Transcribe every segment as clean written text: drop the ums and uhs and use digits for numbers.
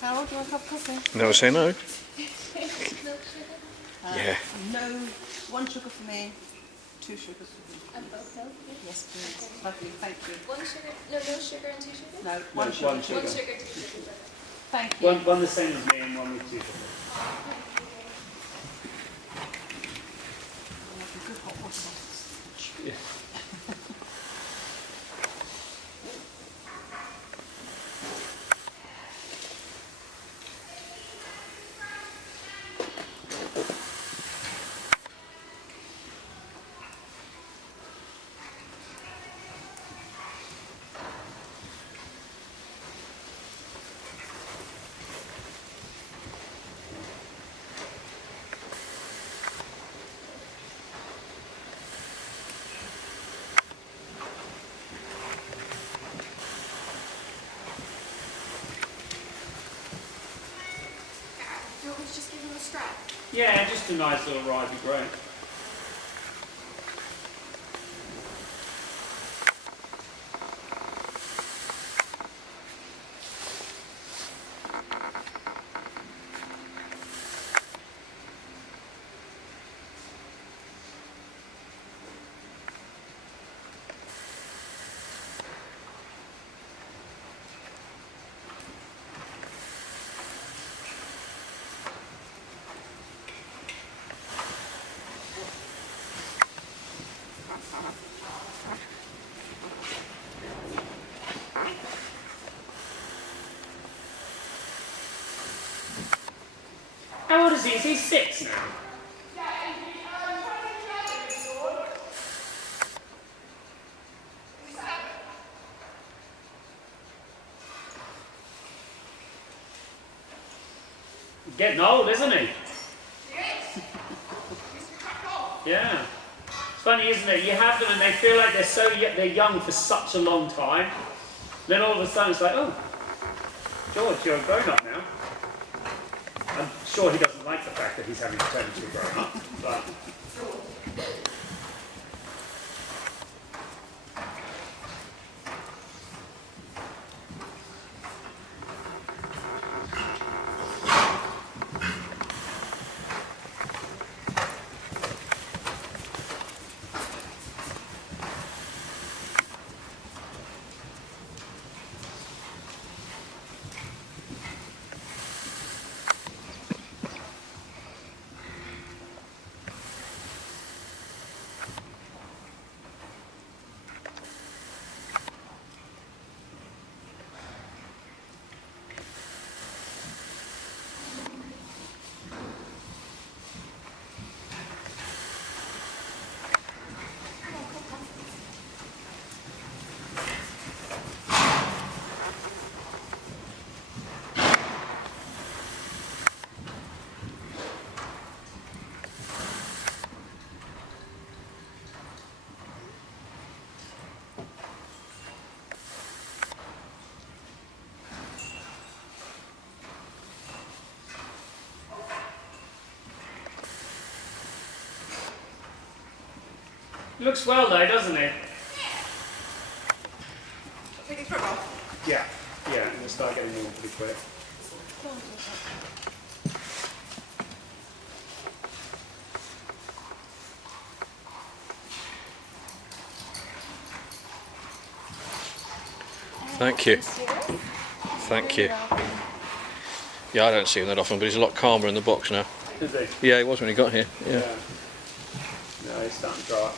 Harold, do you want a cup of coffee? Never say no. Milk sugar? Yeah. No, 1 sugar for me, 2 sugars for you. And both milk? Yes, please. Okay. Lovely, thank you. 1 sugar? No, no sugar and 2 sugar? No, No, 1 sugar. 1 sugar. 1 sugar, 2 sugar. Thank you. One the same as me and one with 2 sugar. Good hot water. Yeah. Do you want me to just give him a strap? Yeah, just a nice little ride would be great. How old is he? Is he 6 now? Getting old, isn't he? Yeah. It's funny, isn't it? You have them and they feel like they're young for such a long time. Then all of a sudden it's like, oh, George, you're a grown-up now. I'm sure he doesn't like the fact that he's having to turn into a grown-up, but... Looks well though, doesn't it? Take his foot off. Yeah. Yeah, and we'll start getting warm pretty quick. Thank you. Thank you. Yeah, I don't see him that often, but he's a lot calmer in the box now. Is he? Yeah, he was when he got here. Yeah. No, he's starting to dry up.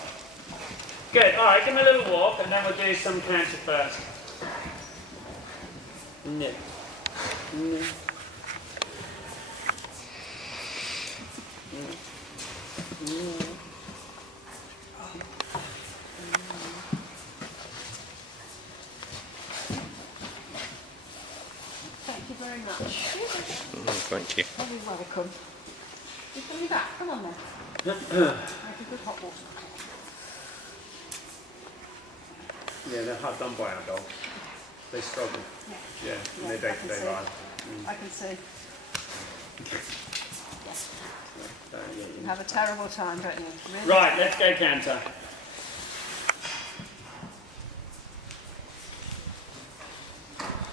Good, alright, give him a little walk and then we'll do some canter first. Nip. Nip. Thank you very much. Thank you. You're welcome. You're going to be back. Come on then. Make a good hot water. Yeah, they're hard done by our dogs. They struggle. Yeah. Yeah, in their day-to-day life. I can see. Yeah. You have a terrible time, don't you? Really? Right, let's go canter.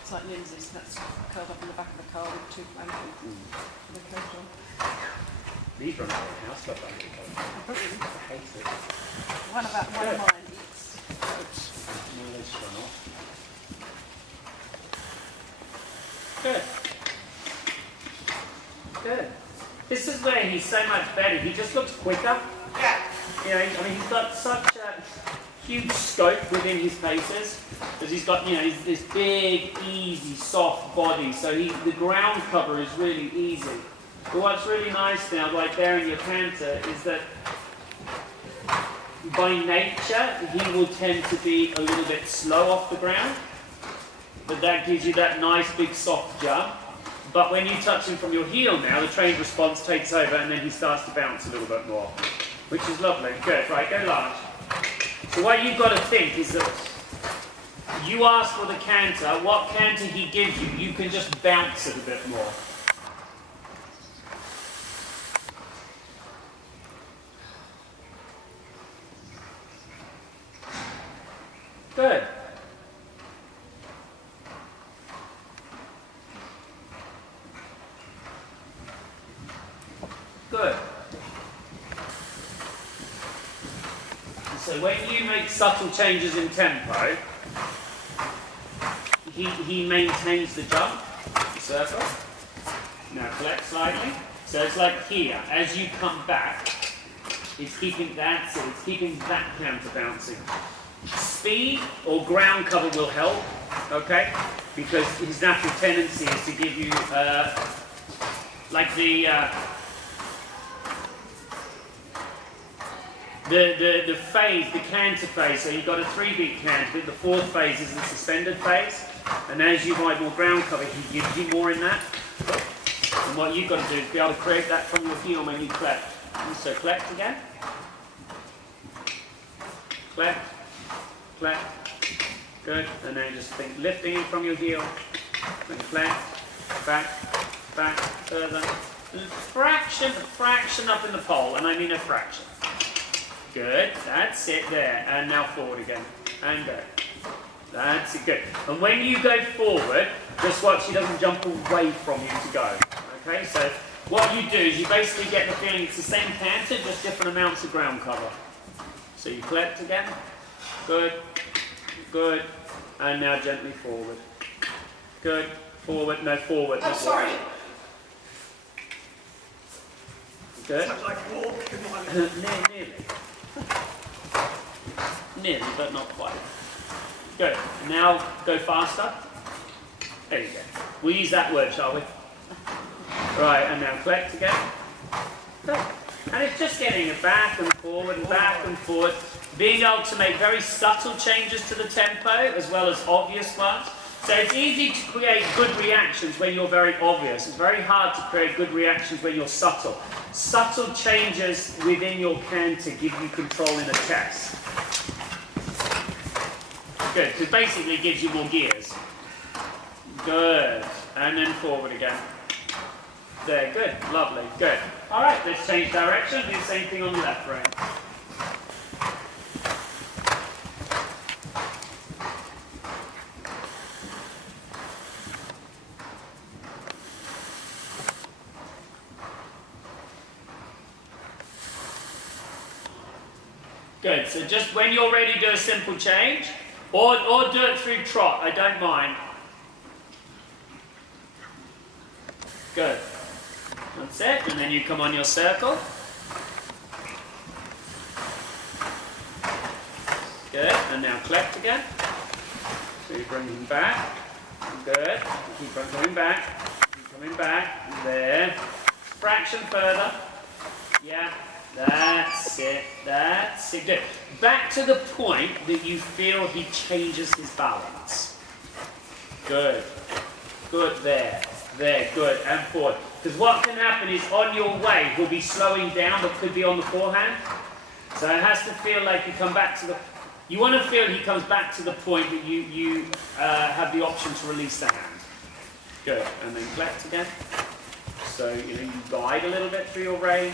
It's like Lindsay's, that's curled up in the back of the car with 2 blankets with a coat on. These run out of house stuff, I hate it. One of mine eats coats. No, they just run off. Good. Good. This is where he's so much better. He just looks quicker. Yeah. You know, I mean, he's got such a huge scope within his paces, because he's got, you know, this big, easy, soft body. So the ground cover is really easy. But what's really nice now, like there in your canter, is that by nature he will tend to be a little bit slow off the ground. But that gives you that nice big soft jump. But when you touch him from your heel now, the trained response takes over and then he starts to bounce a little bit more, which is lovely. Good, right, go large. So what you've got to think is that you ask for the canter, what canter he gives you, you can just bounce it a bit more. Good. Good. So when you make subtle changes in tempo, he maintains the jump, the circle. Now collect slightly. So it's like here, as you come back, it's keeping that, so it's keeping that counter bouncing. Speed or ground cover will help, okay? Because his natural tendency is to give you, like the phase, the canter phase. So you've got a 3-beat canter, but the 4th phase is the suspended phase. And as you ride more ground cover, he gives you more in that. And what you've got to do is be able to create that from your heel when you collect. So collect again. Collect. Collect. Good. And then just think lifting it from your heel. Then collect. Back. Back. Further. Fraction up in the pole. And I mean a fraction. Good. That's it there. And now forward again. And go. That's it. Good. And when you go forward, just watch he doesn't jump away from you to go. Okay? So what you do is you basically get the feeling it's the same canter, just different amounts of ground cover. So you collect again. Good. Good. And now gently forward. Good. Forward. No, forward. I'm sorry. Good. Sounds like a walk. Nearly. Nearly, but not quite. Good. Now go faster. There you go. We'll use that word, shall we? Right, and now collect again. Good. And it's just getting it back and forward and back and forward. Being able to make very subtle changes to the tempo as well as obvious ones. So it's easy to create good reactions when you're very obvious. It's very hard to create good reactions when you're subtle. Subtle changes within your canter give you control in a test. Good, because basically it gives you more gears. Good. And then forward again. There, good, lovely, good. All right, let's change direction, do the same thing on the left rein. Good, so just when you're ready, do a simple change, or do it through trot, I don't mind. Good. That's it, and then you come on your circle. Good, and now collect again. So you bring him back. Good, keep on coming back. Keep coming back. There. Fraction further. Yeah, that's it. That's it. Good. Back to the point that you feel he changes his balance. Good. Good there. There, good, and forward. Because what can happen is on your way, he'll be slowing down, but could be on the forehand. So it has to feel like you come back to the... You want to feel he comes back to the point that you have the option to release the hand. Good, and then collect again. So, you guide a little bit through your rein,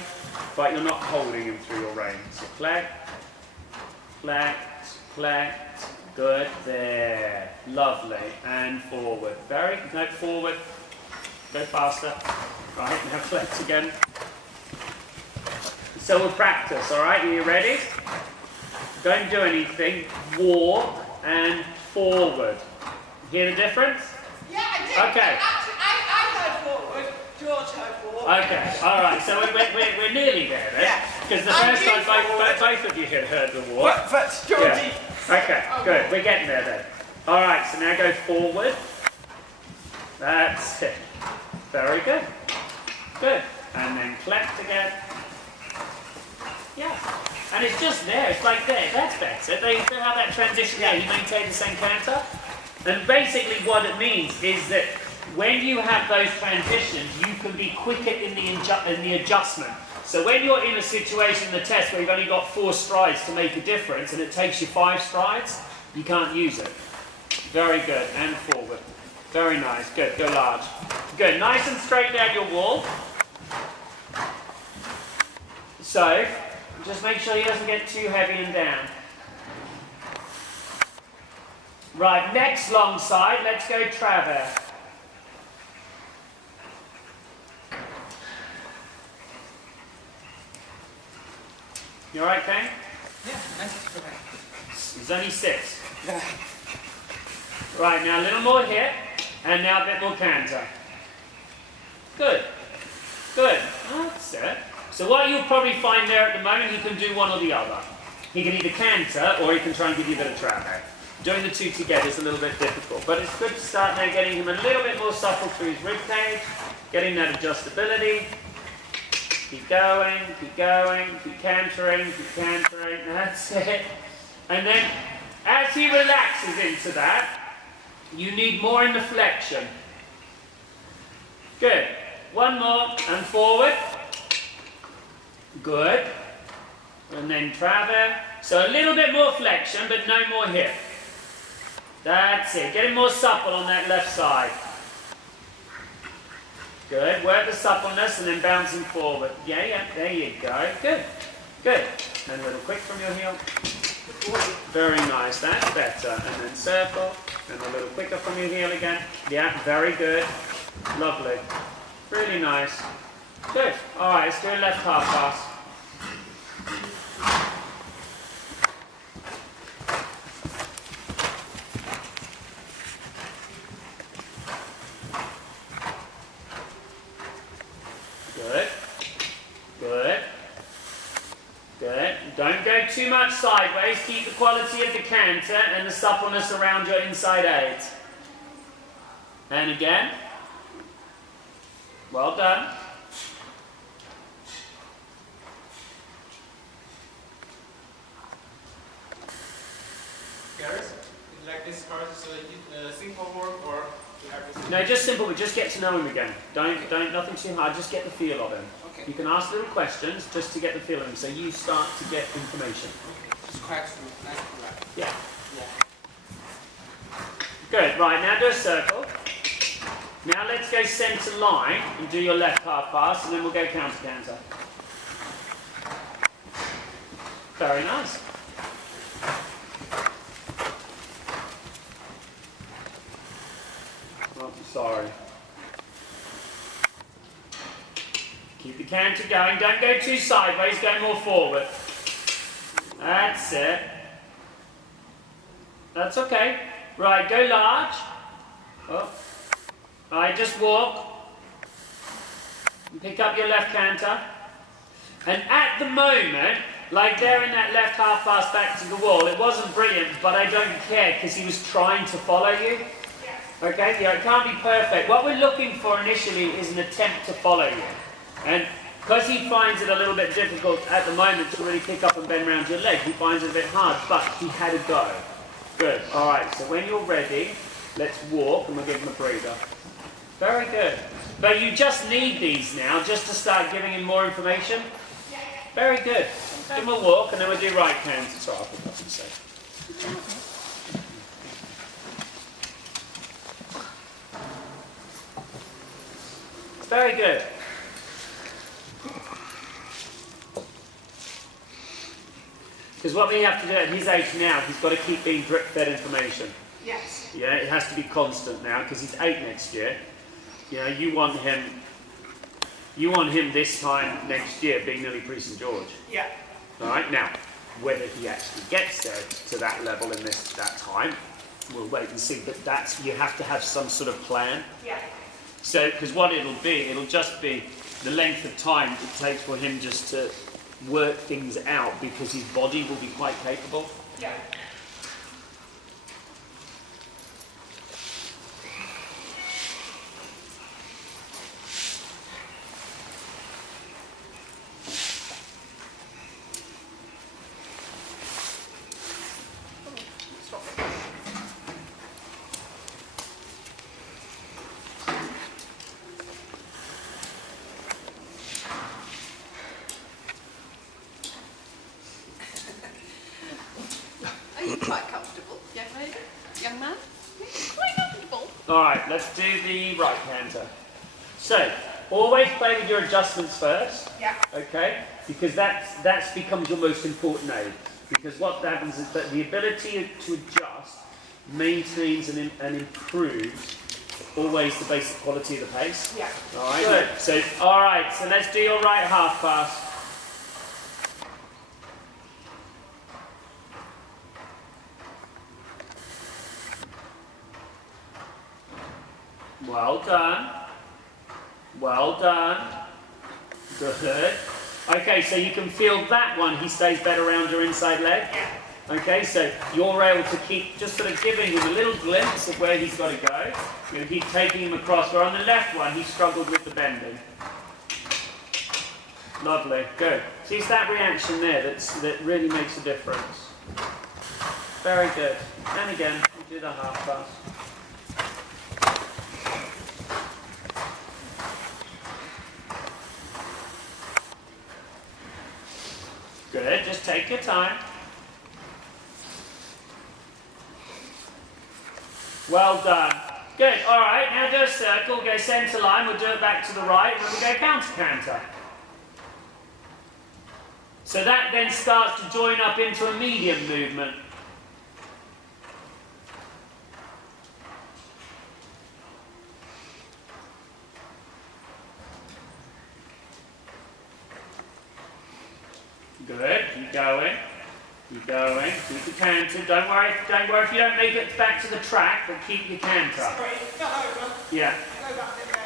but you're not holding him through your rein. So collect, collect, collect, Good, there. Lovely. And forward. No, forward. Go faster. Right, now flex again. So we'll practice, alright? Are you ready? Don't do anything. Walk and forward. Hear the difference? Yeah, I did. Okay. Actually, I heard forward. George heard forward. Okay, alright, so we're nearly there then. Yeah. Because the I'm first time forward. both of you had heard the walk. But Georgie. Yeah. Okay, good. We're getting there then. Alright, so now go forward. That's it. Very good. Good. And then collect again. Yeah. And it's just there. It's like there. That's better. They have that transition there. You maintain the same canter. And basically what it means is that when you have those transitions, you can be quicker in the adjustment. So when you're in a situation in the test where you've only got 4 strides to make a difference and it takes you 5 strides, you can't use it. Very good. And forward. Very nice. Good. Go large. Good. Nice and straight down your wall. So, just make sure he doesn't get too heavy and down. Right, next long side. Let's go traverse. You alright, Kane? Yeah, nice. There's only 6. Yeah. Right, now a little more hip, and now a bit more canter. Good. Good. That's it. So what you'll probably find there at the moment, he can do one or the other. He can either canter, or he can try and give you a bit of travel. Doing the two together is a little bit difficult, but it's good to start now getting him a little bit more supple through his rib cage, getting that adjustability. Keep going, keep going, keep cantering, that's it. And then, as he relaxes into that, you need more in the flexion. Good. One more, and forward. Good. And then traverse. So a little bit more flexion, but no more hip. That's it. Getting more supple on that left side. Good. Work the suppleness and then bouncing forward. Yeah, there you go. Good. Good. And a little quick from your heel. Very nice. That's better. And then circle. And a little quicker from your heel again. Yeah, very good. Lovely. Really nice. Good. All right, let's do a left half pass. Good. Good. Good. Don't go too much sideways. Keep the quality of the canter and the suppleness around your inside aids. And again. Well done. Gareth, like this part, so simple work or you have to... No, just simple, but just get to know him again. Don't nothing too hard, just get the feel of him. Okay. You can ask little questions just to get the feel of him, so you start to get information. Okay. Just quite nice to write. Yeah. Yeah. Good, right, now do a circle. Now let's go centre line and do your left half pass, and then we'll go counter counter. Very nice. Oh, sorry. Keep the canter going. Don't go too sideways. Go more forward. That's it. That's okay. Right, go large. Oh. Right, just walk. And pick up your left canter. And at the moment, like there in that left half pass back to the wall, it wasn't brilliant, but I don't care because he was trying to follow you. Okay, yeah, it can't be perfect. What we're looking for initially is an attempt to follow you. And because he finds it a little bit difficult at the moment to really pick up and bend around your leg, he finds it a bit hard, but he had a go. Good. All right, so when you're ready, let's walk and we'll give him a breather. Very good. But you just need these now just to start giving him more information. Very good. Give him a walk and then we'll do right hands. Sorry, I'll put that in safe. Very good. Because Because what we have to do at his age now, he's got to keep being drip fed information. Yes. Yeah, it has to be constant now because he's 8 next year. You know, you want him this time next year being nearly pre-St. George. Yeah. All right, now, whether he actually gets there to that level in that time, we'll wait and see. But you have to have some sort of plan. Yeah. So, because what it'll just be the length of time it takes for him just to work things out because his body will be quite capable. Yeah. Are you quite comfortable, young lady? Young man? Quite comfortable. All right, let's do the right canter. So, always play with your adjustments first. Yeah. Okay, because that becomes your most important aid. Because what happens is that the ability to adjust maintains and improves always the basic quality of the pace. Yeah. All right. Good. So, all right. So let's do your right half pass. Well done. Well done. Good. Okay, so you can feel that one, he stays better around your inside leg. Yeah. Okay, so you're able to keep just sort of giving him a little glimpse of where he's got to go. You're going to keep taking him across, where on the left one, he struggled with the bending. Lovely, good. See, it's that reaction there that really makes a difference. Very good. And again, we do the half pass. Good, just take your time. Well done. Good, all right, now do a circle, go centre line, we'll do it back to the right, and then we'll go counter-canter. So that then starts to join up into a medium movement. Good, keep going. Keep going, keep the canter. Don't worry if you don't make it back to the track, but keep your canter. Sorry, go over. Yeah. Go back again.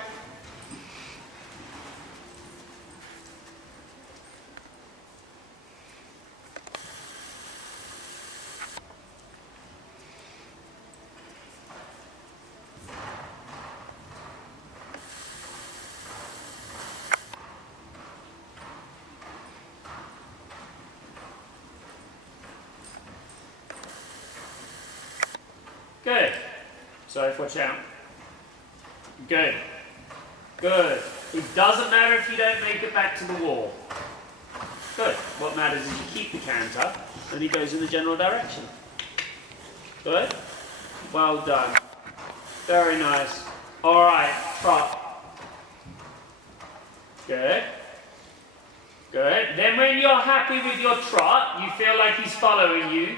Good. Sorry, watch out. Good. Good. It doesn't matter if you don't make it back to the wall. Good. What matters is you keep the canter and he goes in the general direction. Good. Well done. Very nice. All right, trot. Good. Good. Then when you're happy with your trot, you feel like he's following you,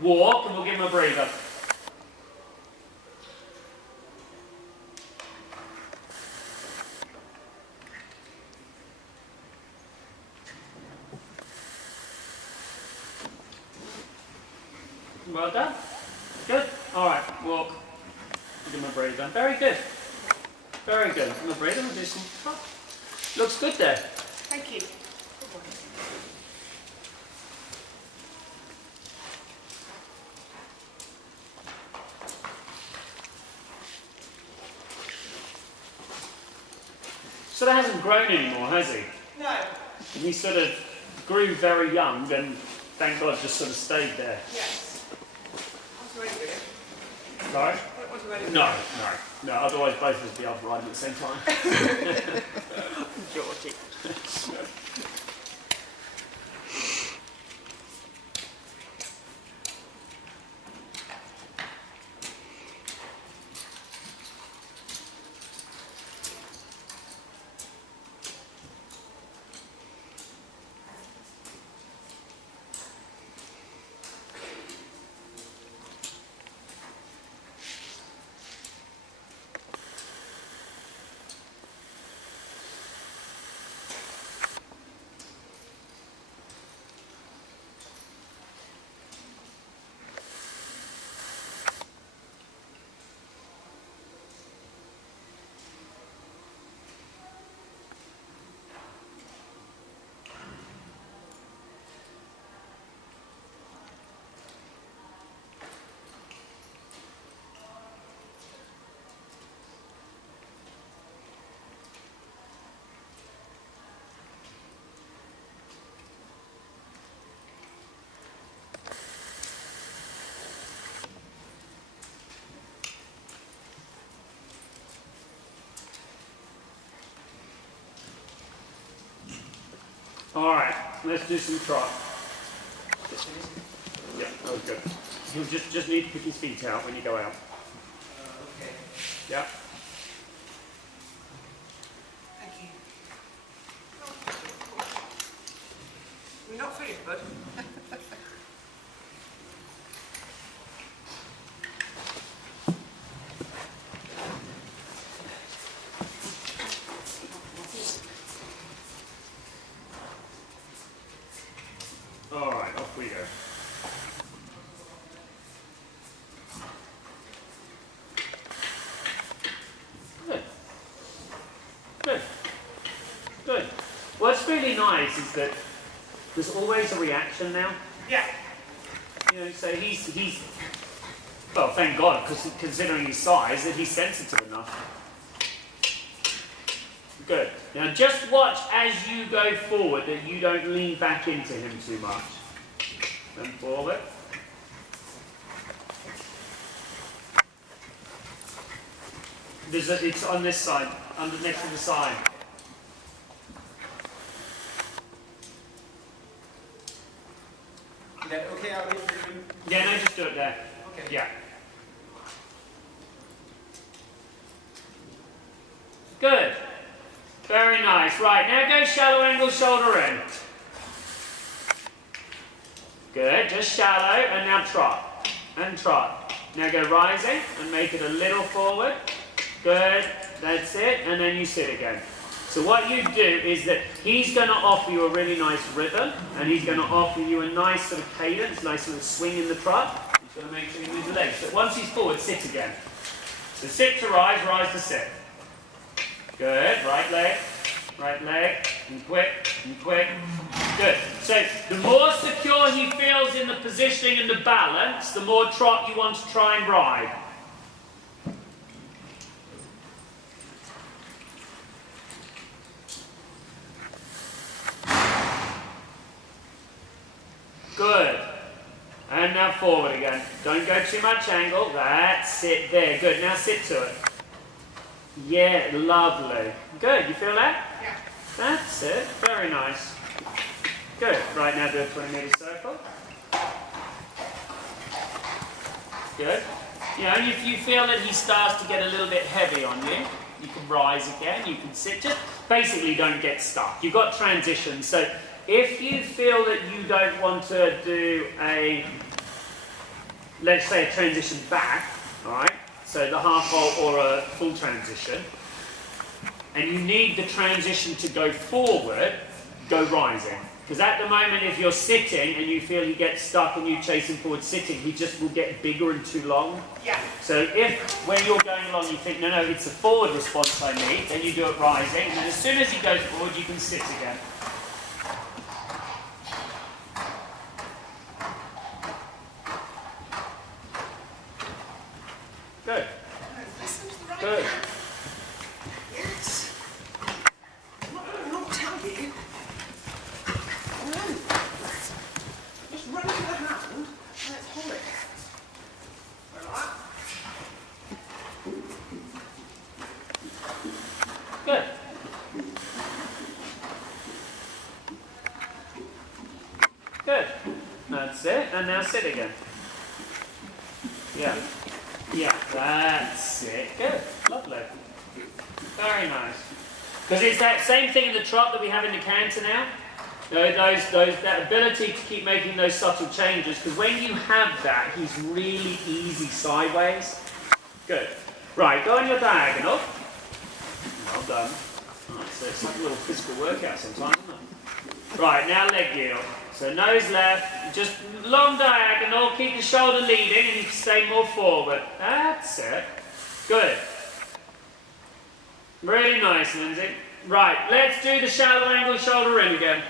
walk and we'll give him a breather. Well done. Good. All right, walk. Give him a breather. Very good. Very good. Give him a breather. We'll do some. Oh, looks good there. Thank you. Sort of hasn't grown anymore, has he? No. He sort of grew very young and thank God just sort of stayed there. Yes. What's the way Sorry? What's the way No, otherwise both of us would be up riding at the same time. Georgie. Alright, let's do some trot. Yeah, that was good. You'll just need to pick his feet out when you go out. Okay. Yeah. Thank you. You're not finished, bud. Alright, off we go. Good. Good. Good. What's really nice is that there's always a reaction now. Yeah. You know, so he's well, thank God, because considering his size, that he's sensitive enough. Good. Now just watch as you go forward that you don't lean back into him too much. Then forward. It's on this side, next to the side. Is that okay? I'll leave it. Yeah, no, just do it there. Okay. Yeah. Good. Very nice. Right, now go shallow angle shoulder in. Good, just shallow, and now trot. And trot. Now go rising, and make it a little forward. Good, that's it, and then you sit again. So what you do is that he's going to offer you a really nice rhythm, and he's going to offer you a nice sort of cadence, nice sort of swing in the trot. He's going to make sure you move the legs. But once he's forward, sit again. So sit to rise, rise to sit. Good, right leg, and quick, and quick. Good. So the more secure he feels in the positioning and the balance, the more trot you want to try and ride. Good. And now forward again. Don't go too much angle. That's it there. Good. Now sit to it. Yeah, lovely. Good. You feel that? Yeah. That's it. Very nice. Good. Right, now do a 20-meter circle. Good. You know, if you feel that he starts to get a little bit heavy on you, you can rise again, you can sit. Just basically don't get stuck. You've got transitions. So if you feel that you don't want to do a, let's say a transition back, all right, so the half vault or a full transition, and you need the transition to go forward, go rising. Because at the moment, if you're sitting and you feel he gets stuck and you chase him forward sitting, he just will get bigger and too long. Yeah. So if, when you're going along, you think, no, no, it's a forward response I need, then you do it rising, and then as soon as he goes forward, you can sit again. Good. Listen to the right. Good. Yes. I'm not tell you. Just run to the hand and let's hold it. Like that. Good. Good. That's it. And now sit again. Yeah. Yeah, that's it. Good. Lovely. Very nice. Because it's that same thing in the trot that we have in the canter now. That ability to keep making those subtle changes. Because when you have that, he's really easy sideways. Good. Right, go on your diagonal. Well done. Right, so it's like a little physical workout sometimes, isn't it? Right, now leg yield. So nose left, just long diagonal, keep the shoulder leading and you can stay more forward. That's it. Good. Really nice, Lindsay. Right, let's do the shallow angle shoulder in again.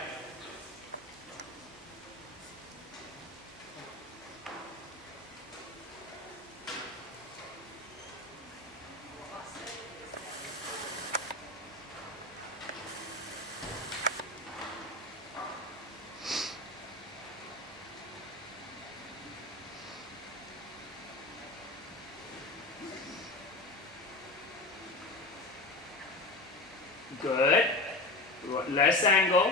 Good. Less angle.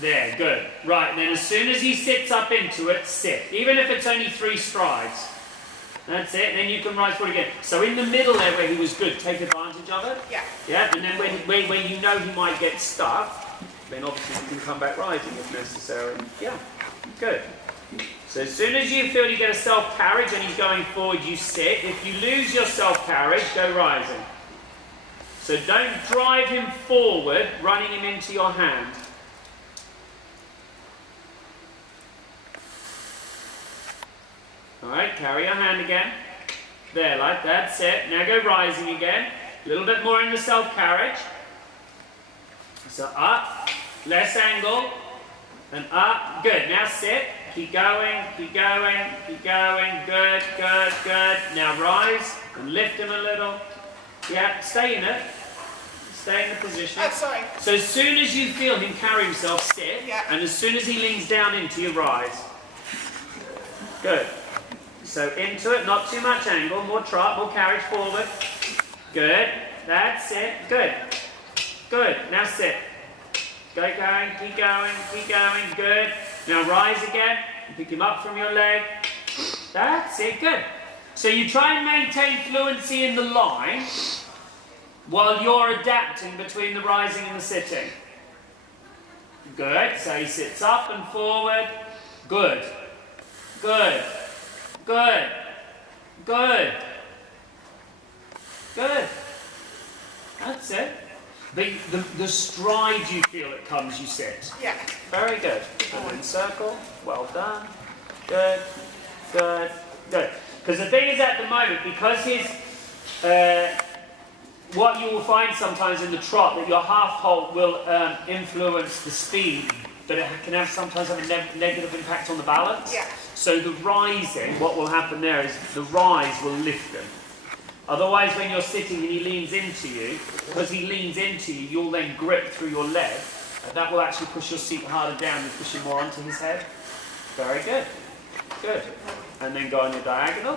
There, good. Right, and then as soon as he sits up into it, sit. Even if it's only 3 strides. That's it, and then you can rise forward again. So in the middle there where he was good, take advantage of it. Yeah. Yeah, and then when you know he might get stuck, then obviously you can come back rising if necessary. Yeah, good. So as soon as you feel you get a self-carriage and he's going forward, you sit. If you lose your self-carriage, go rising. So don't drive him forward, running him into your hand. Alright, carry your hand again. There, like that, that's it. Now go rising again. A little bit more in the self-carriage. So up, less angle, and up. Good, now sit. Keep going, keep going, keep going. Good, good, good. Now rise and lift him a little. Yeah, stay in it. Stay in the position. Oh, sorry. So as soon as you feel him carry himself, sit. Yeah. And as soon as he leans down into you, rise. Good. So into it, not too much angle, more trot, more carriage forward. Good. That's it. Good. Good. Now sit. Go going, keep going, keep going. Good. Now rise again. Pick him up from your leg. That's it. Good. So you try and maintain fluency in the line while you're adapting between the rising and the sitting. Good. So he sits up and forward. Good. Good. Good. Good. Good. That's it. The stride you feel it comes, you sit. Yeah. Very good. And then circle. Well done. Good. Good. Good. Because the thing is at the moment, because his... what you will find sometimes in the trot, that your half halt will influence the speed, but it can sometimes have a negative impact on the balance. Yeah. So the rising, what will happen there is the rise will lift him. Otherwise, when you're sitting and he leans into you, because he leans into you, you'll then grip through your leg, and that will actually push your seat harder down and push him more onto his head. Very good. Good. And then go on your diagonal.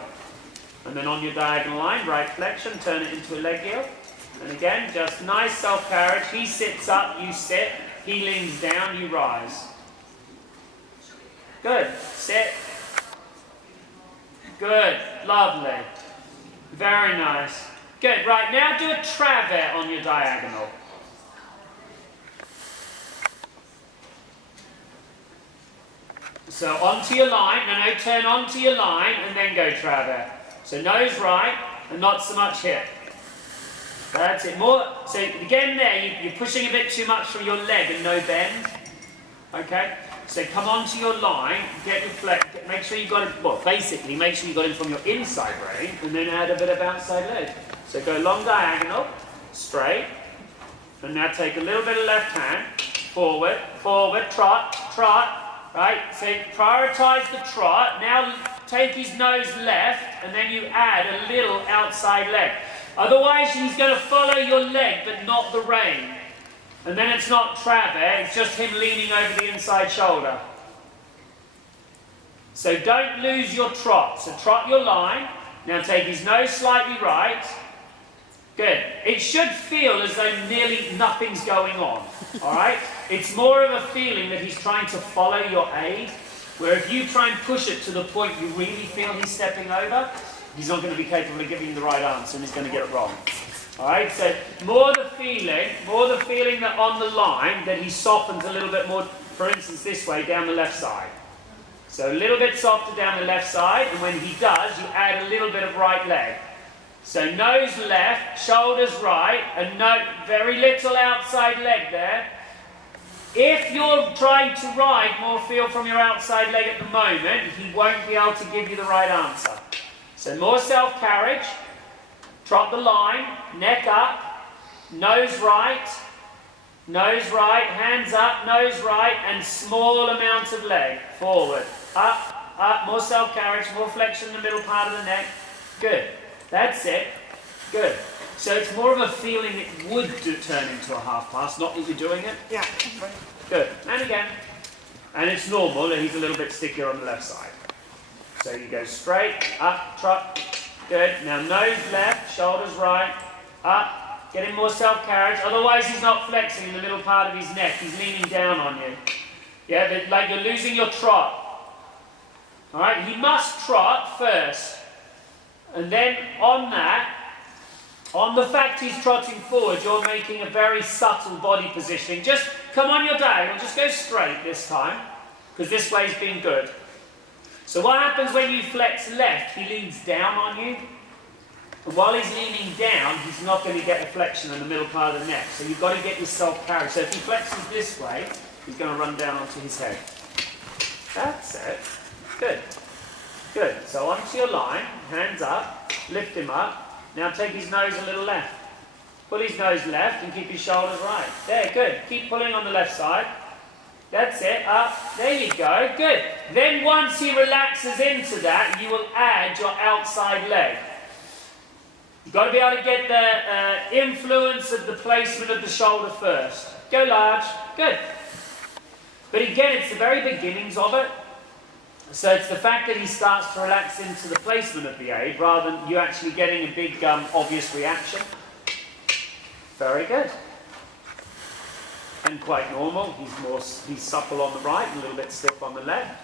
And then on your diagonal line, right flexion, turn it into a leg heel. And again, just nice self-carriage. He sits up, you sit. He leans down, you rise. Good. Sit. Good. Lovely. Very nice. Good. Right, now do a travert on your diagonal. So onto your line. No, turn onto your line and then go travert. So nose right and not so much hip. That's it. More. So again there, you're pushing a bit too much from your leg and no bend. Okay? So come onto your line, get your flex, make sure you got it, well basically make sure you got it from your inside rein and then add a bit of outside leg. So go long diagonal, straight, and now take a little bit of left hand, forward, forward, trot, trot, right? So prioritize the trot, now take his nose left and then you add a little outside leg. Otherwise he's going to follow your leg but not the rein. And then it's not travert, it's just him leaning over the inside shoulder. So don't lose your trot. So trot your line. Now take his nose slightly right. Good. It should feel as though nearly nothing's going on. Alright? It's more of a feeling that he's trying to follow your aid. Where if you try and push it to the point you really feel he's stepping over, he's not going to be capable of giving you the right answer and he's going to get it wrong. Alright, so more the feeling that on the line that he softens a little bit more, for instance this way, down the left side. So a little bit softer down the left side, and when he does, you add a little bit of right leg. So nose left, shoulders right, and very little outside leg there. If you're trying to ride more feel from your outside leg at the moment, he won't be able to give you the right answer. So more self-carriage. Trot the line, neck up, nose right, hands up, nose right, and small amount of leg. Forward, up, more self-carriage, more flexion in the middle part of the neck. Good. That's it. Good. So it's more of a feeling it would turn into a half pass, not that you're doing it. Yeah. Good. And again. And it's normal that he's a little bit stickier on the left side. So you go straight, up, trot. Good. Now nose left, shoulders right, up, getting more self-carriage. Otherwise he's not flexing in the middle part of his neck. He's leaning down on you. Yeah, like you're losing your trot. All right, he must trot first. And then on that, on the fact he's trotting forward, you're making a very subtle body positioning. Just come on your diagonal, just go straight this time, because this way's been good. So what happens when you flex left? He leans down on you. And while he's leaning down, he's not going to get the flexion in the middle part of the neck. So you've got to get yourself carried. So if he flexes this way, he's going to run down onto his head. That's it. Good. Good. So onto your line, hands up, lift him up. Now take his nose a little left. Pull his nose left and keep his shoulders right. There, good. Keep pulling on the left side. That's it. Up. There you go. Good. Then once he relaxes into that, you will add your outside leg. You've got to be able to get the influence of the placement of the shoulder first. Go large. Good. But again, it's the very beginnings of it. So it's the fact that he starts to relax into the placement of the aid rather than you actually getting a big, obvious reaction. Very good. And quite normal. He's supple on the right and a little bit stiff on the left.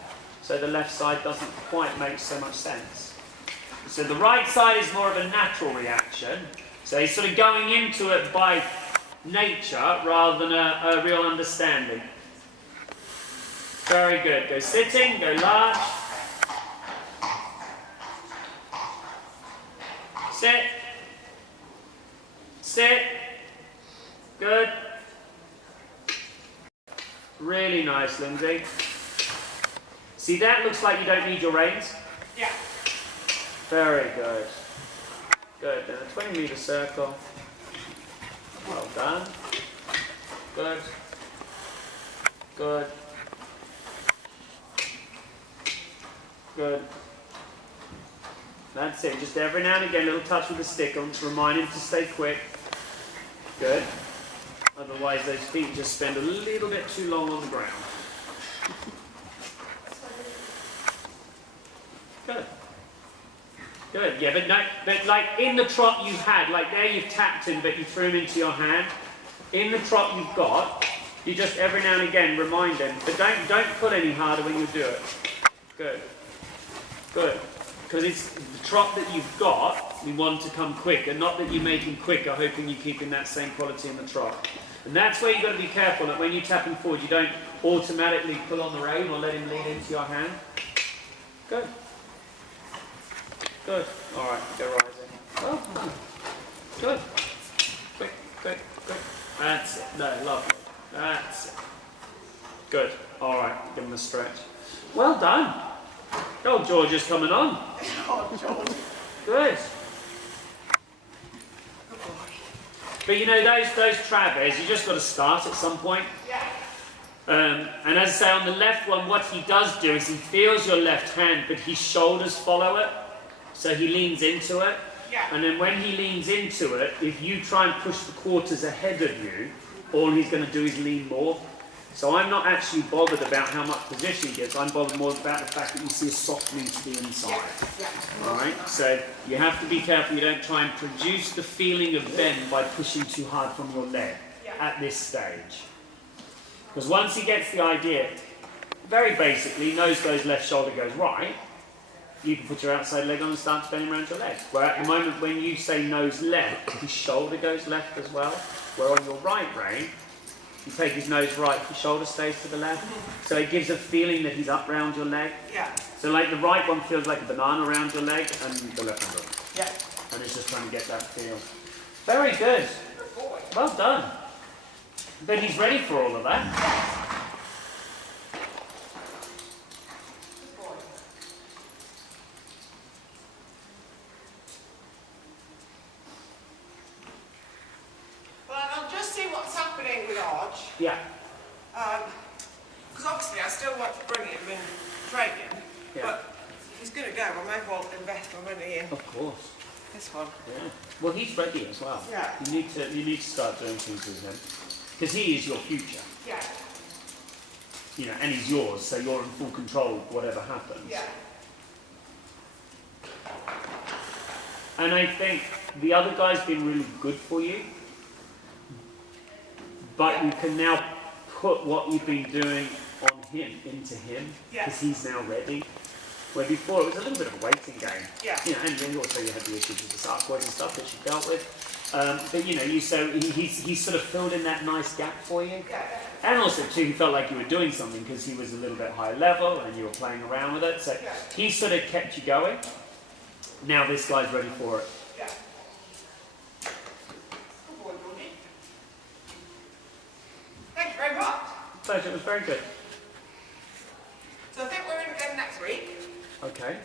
So the left side doesn't quite make so much sense. So the right side is more of a natural reaction. So he's sort of going into it by nature rather than a real understanding. Very good. Go sitting, go large. Sit. Sit. Good. Really nice, Lindsay. See, that looks like you don't need your reins. Yeah. Very good. Good. Then a 20-meter circle. Well done. Good. Good. Good. That's it. Just every now and again, a little touch with the stick on to remind him to stay quick. Good. Otherwise, those feet just spend a little bit too long on the ground. Good. Good. Yeah, but like in the trot you had, like there you've tapped him, but you threw him into your hand. In the trot you've got, you just every now and again remind him, but don't pull any harder when you do it. Good. Good. Because it's the trot that you've got, we want to come quicker, not that you make him quicker, hoping you keep in that same quality in the trot. And that's where you've got to be careful that when you tap him forward, you don't automatically pull on the rein or let him lean into your hand. Good. Good. All right, go rising. Well done. Good. Quick, quick, quick. That's it. No, lovely. That's it. Good. All right, give him a stretch. Well done. Oh, George is coming on. Oh, George. Good. But you know, those traves, you just got to start at some point. Yeah. And as I say, on the left one, what he does do is he feels your left hand, but his shoulders follow it. So he leans into it. Yeah. And then when he leans into it, if you try and push the quarters ahead of you, all he's going to do is lean more. So I'm not actually bothered about how much position he gets. I'm bothered more about the fact that you see a softening to the inside. Yeah. All right? So you have to be careful you don't try and produce the feeling of bend by pushing too hard from your leg at this stage. Because once he gets the idea, very basically, nose goes left, shoulder goes right, you can put your outside leg on and start spinning around your leg. Where at the moment when you say nose left, his shoulder goes left as well. Where on your right rein, you take his nose right, his shoulder stays to the left. So it gives a feeling that he's up round your leg. Yeah. So like the right one feels like a banana around your leg, and the left one doesn't. Yeah. And it's just trying to get that feel. Very good. Well done. But he's ready for all of that. Yeah. Because obviously I still want to bring him and train him, but he's going to go. I may as well invest my money in. Of course. This one. Yeah. Well, he's ready as well. Yeah. You need to start doing things with him, because he is your future. Yeah. You know, and he's yours, so you're in full control of whatever happens. Yeah. And I think the other guy's been really good for you. But you can now put what you've been doing on him into him Yeah. because he's now ready. Where before it was a little bit of a waiting game. Yeah. You know, and then also you had the issues with the sarcoid and stuff that you dealt with. But you know, he's sort of filled in that nice gap for you. Yeah. And also too, he felt like you were doing something because he was a little bit high level and you were playing around with it. So Yeah. he sort of kept you going. Now this guy's ready for it. Yeah. Good boy, Georgie. Thank you very much. Pleasure, it was very good. So I think we're in again next week. Okay.